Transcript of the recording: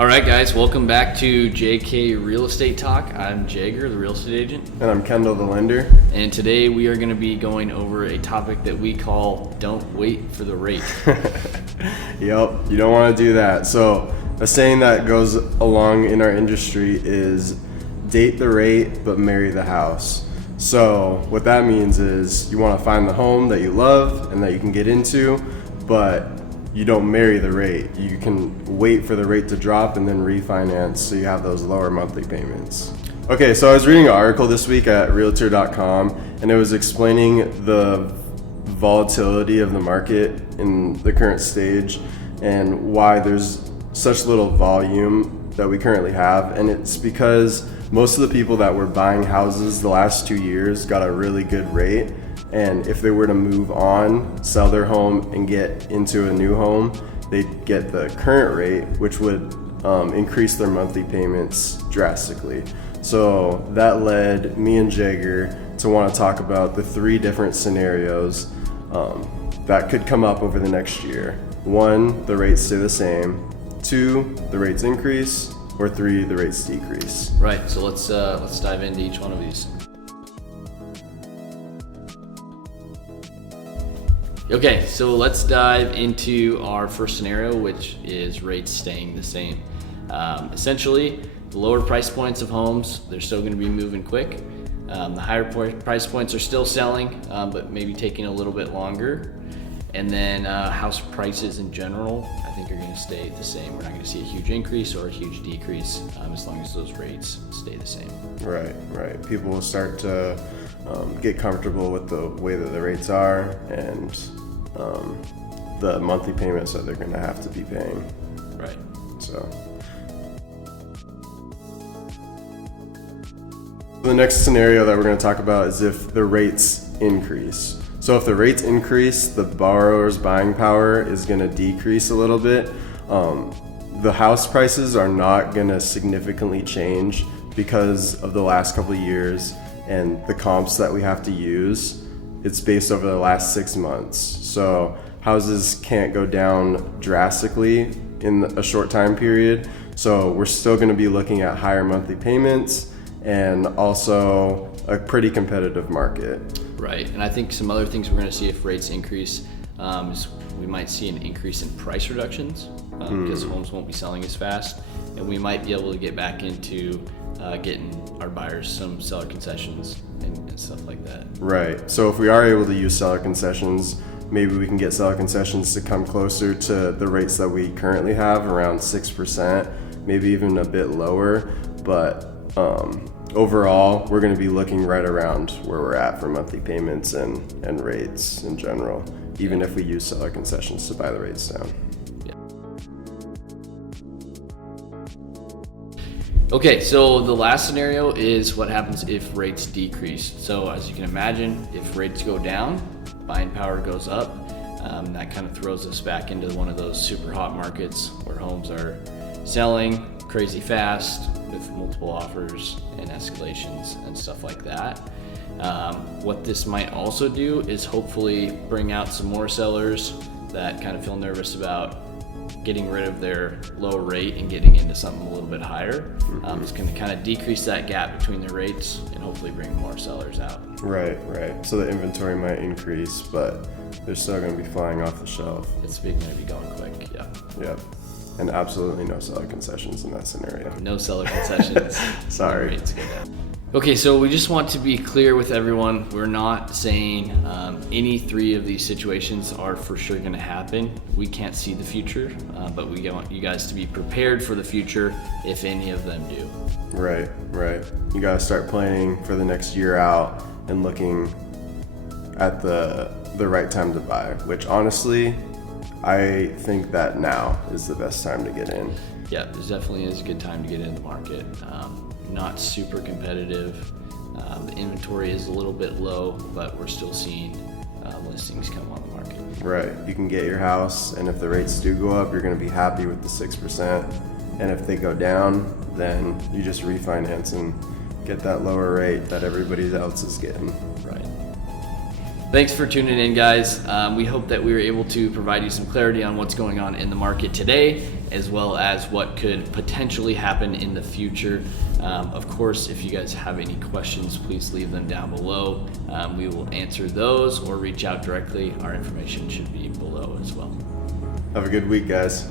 All right, guys, welcome back to JK Real Estate Talk. I'm Jaeger, the real estate agent. And I'm Kendall, the lender. And today we are going to be going over a topic that we call Don't Wait for the Rate. Yep, you don't want to do that. So a saying that goes along in our industry is date the rate, but marry the house. So what that means is you want to find the home that you love and that you can get into, but you don't marry the rate. You can wait for the rate to drop and then refinance so you have those lower monthly payments. Okay, so I was reading an article this week at Realtor.com and it was explaining the volatility of the market in the current stage and why there's such little volume that we currently have. And it's because most of the people that were buying houses the last 2 years got a really good rate. And if they were to move on, sell their home and get into a new home, they'd get the current rate, which would increase their monthly payments drastically. So that led me and Jaeger to want to talk about the 3 different scenarios that could come up over the next year. 1, the rates stay the same. 2, the rates increase. Or 3, the rates decrease. Right, so let's dive into each one of these. Okay, so let's dive into our first scenario, which is rates staying the same. Essentially, the lower price points of homes, they're still going to be moving quick. The higher price points are still selling, but maybe taking a little bit longer. And then house prices in general, I think are going to stay the same. We're not going to see a huge increase or a huge decrease as long as those rates stay the same. Right. People will start to get comfortable with the way that the rates are and the monthly payments that they're going to have to be paying. Right. So the next scenario that we're going to talk about is if the rates increase. So if the rates increase, the borrower's buying power is going to decrease a little bit. The house prices are not going to significantly change because of the last couple of years and the comps that we have to use. It's based over the last 6 months. So houses can't go down drastically in a short time period. So we're still going to be looking at higher monthly payments and also a pretty competitive market. Right, and I think some other things we're going to see if rates increase is we might see an increase in price reductions because homes won't be selling as fast, and we might be able to get back into getting our buyers some seller concessions and stuff like that. Right, so if we are able to use seller concessions, maybe we can get seller concessions to come closer to the rates that we currently have, around 6%, maybe even a bit lower, but overall, we're going to be looking right around where we're at for monthly payments and rates in general, even if we use seller concessions to buy the rates down. Yeah. Okay, so the last scenario is what happens if rates decrease. So as you can imagine, if rates go down, buying power goes up. That kind of throws us back into one of those super hot markets where homes are selling crazy fast with multiple offers and escalations and stuff like that. What this might also do is hopefully bring out some more sellers that kind of feel nervous about getting rid of their low rate and getting into something a little bit higher. It's going to kind of decrease that gap between the rates and hopefully bring more sellers out. Right. So the inventory might increase, but they're still going to be flying off the shelf. It's going to be going quick, yeah. Yep. And absolutely no seller concessions in that scenario. No seller concessions. Sorry. Rates go down. Okay, so we just want to be clear with everyone. We're not saying any 3 of these situations are for sure going to happen. We can't see the future, but we want you guys to be prepared for the future if any of them do. Right. You got to start planning for the next year out and looking at the right time to buy, which honestly, I think that now is the best time to get in. Yeah, this definitely is a good time to get in the market. Not super competitive. The inventory is a little bit low, but we're still seeing listings come on the market. Right, you can get your house, and if the rates do go up, you're going to be happy with the 6%. And if they go down, then you just refinance and get that lower rate that everybody else is getting. Right. Thanks for tuning in, guys. We hope that we were able to provide you some clarity on what's going on in the market today, as well as what could potentially happen in the future. Of course, if you guys have any questions, please leave them down below. We will answer those or reach out directly. Our information should be below as well. Have a good week, guys.